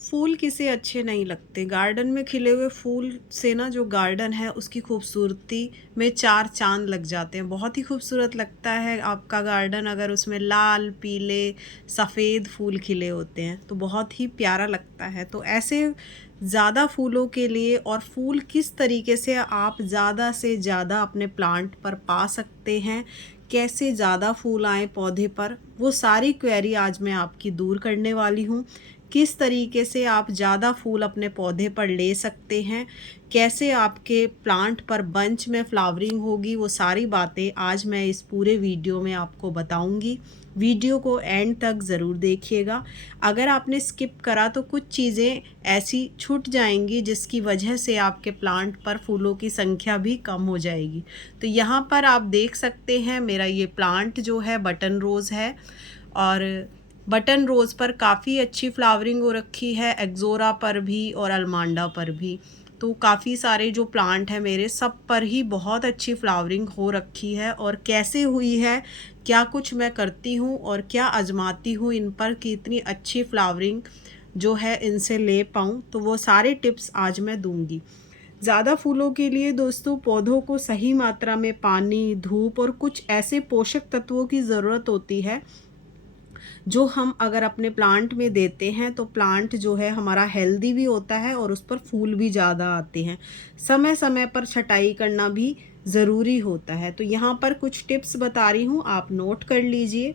फूल किसे अच्छे नहीं लगते। गार्डन में खिले हुए फूल से ना जो गार्डन है उसकी खूबसूरती में चार चांद लग जाते हैं। बहुत ही खूबसूरत लगता है आपका गार्डन अगर उसमें लाल, पीले, सफ़ेद फूल खिले होते हैं तो बहुत ही प्यारा लगता है। तो ऐसे ज़्यादा फूलों के लिए और फूल किस तरीके से आप ज़्यादा से ज़्यादा अपने प्लांट पर पा सकते हैं, कैसे ज़्यादा फूल आएँ पौधे पर, वो सारी क्वेरी आज मैं आपकी दूर करने वाली हूँ। किस तरीके से आप ज़्यादा फूल अपने पौधे पर ले सकते हैं, कैसे आपके प्लांट पर बंच में फ्लावरिंग होगी, वो सारी बातें आज मैं इस पूरे वीडियो में आपको बताऊंगी। वीडियो को एंड तक ज़रूर देखिएगा। अगर आपने स्किप करा तो कुछ चीज़ें ऐसी छूट जाएंगी जिसकी वजह से आपके प्लांट पर फूलों की संख्या भी कम हो जाएगी। तो यहाँ पर आप देख सकते हैं मेरा ये प्लांट जो है बटन रोज़ है और बटन रोज़ पर काफ़ी अच्छी फ्लावरिंग हो रखी है, एक्ज़ोरा पर भी और अलमांडा पर भी। तो काफ़ी सारे जो प्लांट हैं मेरे सब पर ही बहुत अच्छी फ्लावरिंग हो रखी है। और कैसे हुई है, क्या कुछ मैं करती हूँ और क्या आजमाती हूँ इन पर कि इतनी अच्छी फ्लावरिंग जो है इनसे ले पाऊँ, तो वो सारे टिप्स आज मैं दूँगी। ज़्यादा फूलों के लिए दोस्तों पौधों को सही मात्रा में पानी, धूप और कुछ ऐसे पोषक तत्वों की ज़रूरत होती है जो हम अगर अपने प्लांट में देते हैं तो प्लांट जो है हमारा हेल्दी भी होता है और उस पर फूल भी ज़्यादा आते हैं। समय समय पर छटाई करना भी ज़रूरी होता है। तो यहाँ पर कुछ टिप्स बता रही हूँ, आप नोट कर लीजिए।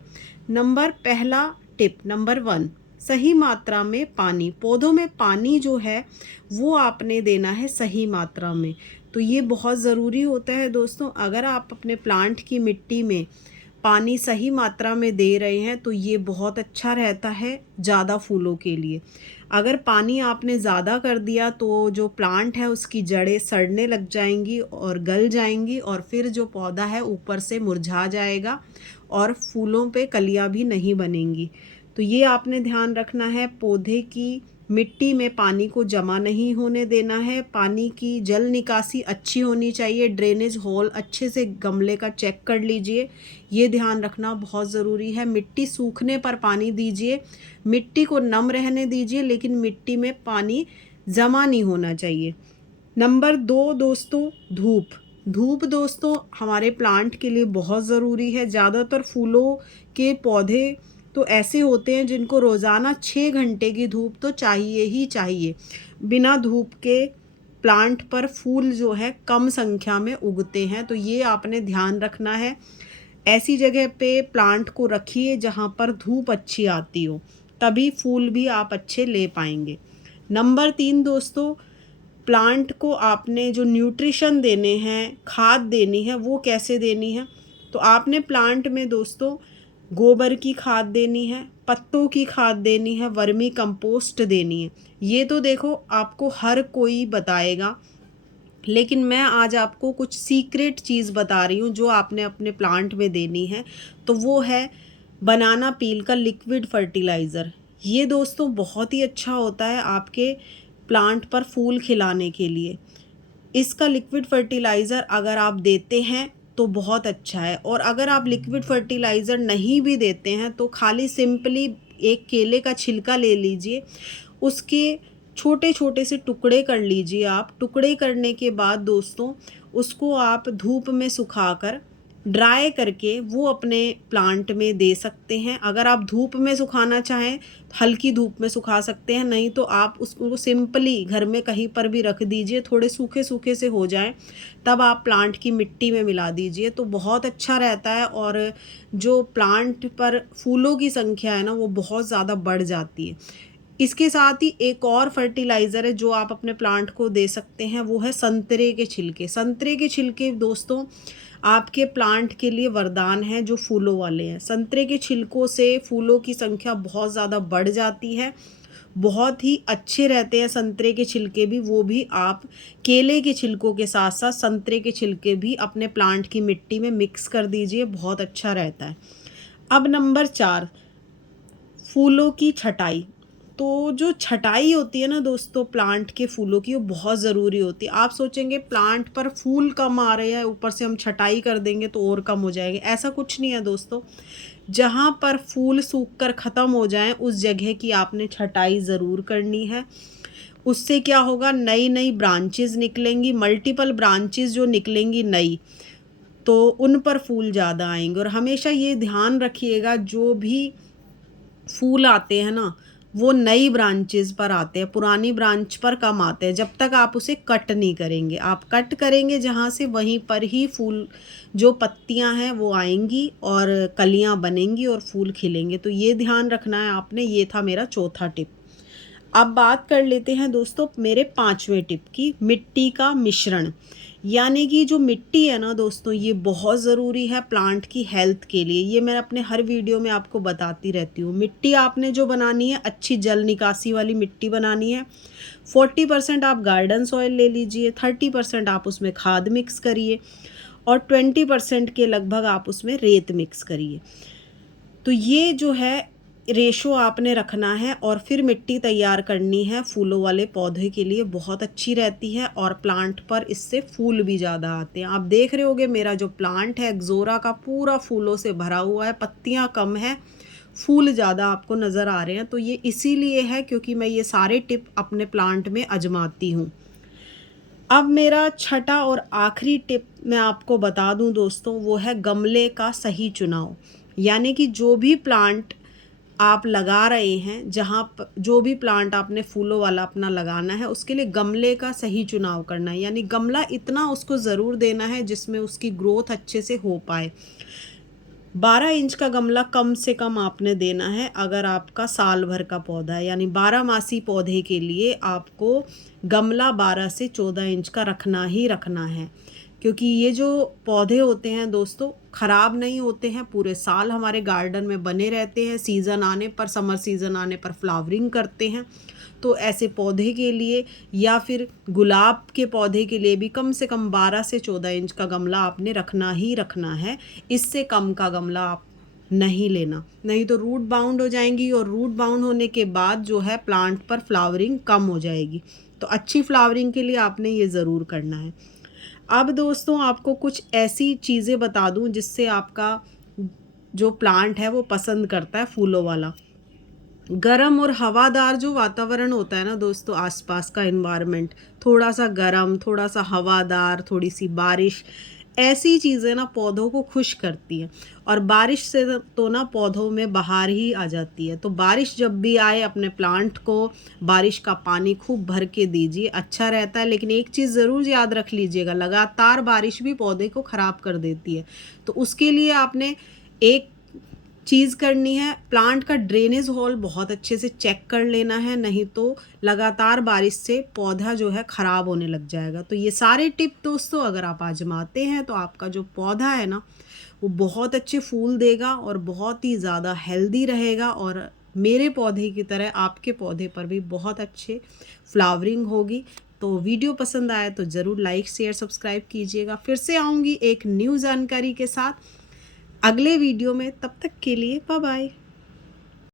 पहला टिप नंबर 1, सही मात्रा में पानी। पौधों में पानी जो है वो आपने देना है सही मात्रा में। तो ये बहुत ज़रूरी होता है दोस्तों। अगर आप अपने प्लांट की मिट्टी में पानी सही मात्रा में दे रहे हैं तो ये बहुत अच्छा रहता है ज़्यादा फूलों के लिए। अगर पानी आपने ज़्यादा कर दिया तो जो प्लांट है उसकी जड़ें सड़ने लग जाएंगी और गल जाएंगी और फिर जो पौधा है ऊपर से मुरझा जाएगा और फूलों पे कलियां भी नहीं बनेंगी। तो ये आपने ध्यान रखना है। पौधे की मिट्टी में पानी को जमा नहीं होने देना है। पानी की जल निकासी अच्छी होनी चाहिए। ड्रेनेज होल अच्छे से गमले का चेक कर लीजिए, ये ध्यान रखना बहुत ज़रूरी है। मिट्टी सूखने पर पानी दीजिए, मिट्टी को नम रहने दीजिए लेकिन मिट्टी में पानी जमा नहीं होना चाहिए। नंबर 2 दोस्तों, धूप। धूप दोस्तों हमारे प्लांट के लिए बहुत ज़रूरी है। ज़्यादातर फूलों के पौधे तो ऐसे होते हैं जिनको रोज़ाना 6 घंटे की धूप तो चाहिए ही चाहिए। बिना धूप के प्लांट पर फूल जो है कम संख्या में उगते हैं, तो ये आपने ध्यान रखना है। ऐसी जगह पे प्लांट को रखिए जहाँ पर धूप अच्छी आती हो, तभी फूल भी आप अच्छे ले पाएंगे। नंबर 3 दोस्तों, प्लांट को आपने जो न्यूट्रिशन देने हैं, खाद देनी है, वो कैसे देनी है। तो आपने प्लांट में दोस्तों गोबर की खाद देनी है, पत्तों की खाद देनी है, वर्मी कंपोस्ट देनी है। ये तो देखो आपको हर कोई बताएगा, लेकिन मैं आज आपको कुछ सीक्रेट चीज़ बता रही हूँ जो आपने अपने प्लांट में देनी है। तो वो है बनाना पील का लिक्विड फर्टिलाइज़र। ये दोस्तों बहुत ही अच्छा होता है आपके प्लांट पर फूल खिलाने के लिए। इसका लिक्विड फर्टिलाइज़र अगर आप देते हैं तो बहुत अच्छा है। और अगर आप लिक्विड फर्टिलाइज़र नहीं भी देते हैं तो खाली सिंपली एक केले का छिलका ले लीजिए, उसके छोटे छोटे से टुकड़े कर लीजिए आप। टुकड़े करने के बाद दोस्तों उसको आप धूप में सुखाकर ड्राई करके वो अपने प्लांट में दे सकते हैं। अगर आप धूप में सुखाना चाहें तो हल्की धूप में सुखा सकते हैं, नहीं तो आप उसको सिंपली घर में कहीं पर भी रख दीजिए, थोड़े सूखे सूखे से हो जाएं तब आप प्लांट की मिट्टी में मिला दीजिए, तो बहुत अच्छा रहता है। और जो प्लांट पर फूलों की संख्या है ना वो बहुत ज़्यादा बढ़ जाती है। इसके साथ ही एक और फर्टिलाइज़र है जो आप अपने प्लांट को दे सकते हैं, वो है संतरे के छिलके। संतरे के छिलके दोस्तों आपके प्लांट के लिए वरदान है जो फूलों वाले हैं। संतरे के छिलकों से फूलों की संख्या बहुत ज़्यादा बढ़ जाती है, बहुत ही अच्छे रहते हैं संतरे के छिलके भी। वो भी आप केले के छिलकों के साथ साथ संतरे के छिलके भी अपने प्लांट की मिट्टी में मिक्स कर दीजिए, बहुत अच्छा रहता है। अब नंबर 4, फूलों की छटाई। तो जो छटाई होती है ना दोस्तों प्लांट के फूलों की, वो बहुत ज़रूरी होती है। आप सोचेंगे प्लांट पर फूल कम आ रहे हैं ऊपर से हम छटाई कर देंगे तो और कम हो जाएंगे, ऐसा कुछ नहीं है दोस्तों। जहाँ पर फूल सूख कर ख़त्म हो जाएँ उस जगह की आपने छटाई ज़रूर करनी है। उससे क्या होगा, नई-नई ब्रांचेज़ निकलेंगी, मल्टीपल ब्रांचेज़ जो निकलेंगी नई, तो उन पर फूल ज़्यादा आएँगे। और हमेशा ये ध्यान रखिएगा जो भी फूल आते हैं ना, वो नई ब्रांचेज़ पर आते हैं, पुरानी ब्रांच पर कम आते हैं, जब तक आप उसे कट नहीं करेंगे। आप कट करेंगे जहाँ से, वहीं पर ही फूल जो पत्तियाँ हैं वो आएँगी और कलियाँ बनेंगी और फूल खिलेंगे। तो ये ध्यान रखना है आपने। ये था मेरा चौथा टिप। अब बात कर लेते हैं दोस्तों मेरे 5वें टिप की, मिट्टी का मिश्रण। यानी कि जो मिट्टी है ना दोस्तों, ये बहुत ज़रूरी है प्लांट की हेल्थ के लिए। ये मैं अपने हर वीडियो में आपको बताती रहती हूँ। मिट्टी आपने जो बनानी है, अच्छी जल निकासी वाली मिट्टी बनानी है। 40% आप गार्डन सॉइल ले लीजिए, 30% आप उसमें खाद मिक्स करिए और 20% के लगभग आप उसमें रेत मिक्स करिए। तो ये जो है रेशो आपने रखना है और फिर मिट्टी तैयार करनी है फूलों वाले पौधे के लिए। बहुत अच्छी रहती है और प्लांट पर इससे फूल भी ज़्यादा आते हैं। आप देख रहे होंगे मेरा जो प्लांट है एक्ज़ोरा का, पूरा फूलों से भरा हुआ है, पत्तियां कम है, फूल ज़्यादा आपको नज़र आ रहे हैं। तो ये इसीलिए है क्योंकि मैं ये सारे टिप अपने प्लांट में आजमाती हूँ। अब मेरा छठा और आखिरी टिप मैं आपको बता दूं दोस्तों, वो है गमले का सही चुनाव। यानी कि जो भी प्लांट आप लगा रहे हैं, जहाँ जो भी प्लांट आपने फूलों वाला अपना लगाना है, उसके लिए गमले का सही चुनाव करना है। यानी गमला इतना उसको ज़रूर देना है जिसमें उसकी ग्रोथ अच्छे से हो पाए। 12 इंच का गमला कम से कम आपने देना है अगर आपका साल भर का पौधा है। यानी 12 मासी पौधे के लिए आपको गमला 12 से 14 इंच का रखना ही रखना है। क्योंकि ये जो पौधे होते हैं दोस्तों, ख़राब नहीं होते हैं, पूरे साल हमारे गार्डन में बने रहते हैं। सीज़न आने पर, समर सीज़न आने पर फ्लावरिंग करते हैं। तो ऐसे पौधे के लिए या फिर गुलाब के पौधे के लिए भी कम से कम 12 से 14 इंच का गमला आपने रखना ही रखना है। इससे कम का गमला आप नहीं लेना, नहीं तो रूट बाउंड हो जाएंगी और रूट बाउंड होने के बाद जो है प्लांट पर फ्लावरिंग कम हो जाएगी। तो अच्छी फ्लावरिंग के लिए आपने ये ज़रूर करना है। अब दोस्तों आपको कुछ ऐसी चीज़ें बता दूं जिससे आपका जो प्लांट है वो पसंद करता है फूलों वाला। गरम और हवादार जो वातावरण होता है ना दोस्तों, आसपास का एनवायरनमेंट, थोड़ा सा गरम, थोड़ा सा हवादार, थोड़ी सी बारिश, ऐसी चीज़ें ना पौधों को खुश करती हैं। और बारिश से तो ना पौधों में बहार ही आ जाती है। तो बारिश जब भी आए, अपने प्लांट को बारिश का पानी खूब भर के दीजिए, अच्छा रहता है। लेकिन एक चीज़ ज़रूर याद रख लीजिएगा, लगातार बारिश भी पौधे को ख़राब कर देती है। तो उसके लिए आपने एक चीज़ करनी है, प्लांट का ड्रेनेज हॉल बहुत अच्छे से चेक कर लेना है, नहीं तो लगातार बारिश से पौधा जो है ख़राब होने लग जाएगा। तो ये सारे टिप दोस्तों अगर आप आजमाते हैं तो आपका जो पौधा है ना, वो बहुत अच्छे फूल देगा और बहुत ही ज़्यादा हेल्दी रहेगा और मेरे पौधे की तरह आपके पौधे पर भी बहुत अच्छे फ्लावरिंग होगी। तो वीडियो पसंद आए तो ज़रूर लाइक, शेयर, सब्सक्राइब कीजिएगा। फिर से आऊँगी एक न्यू जानकारी के साथ अगले वीडियो में। तब तक के लिए बाय बाय।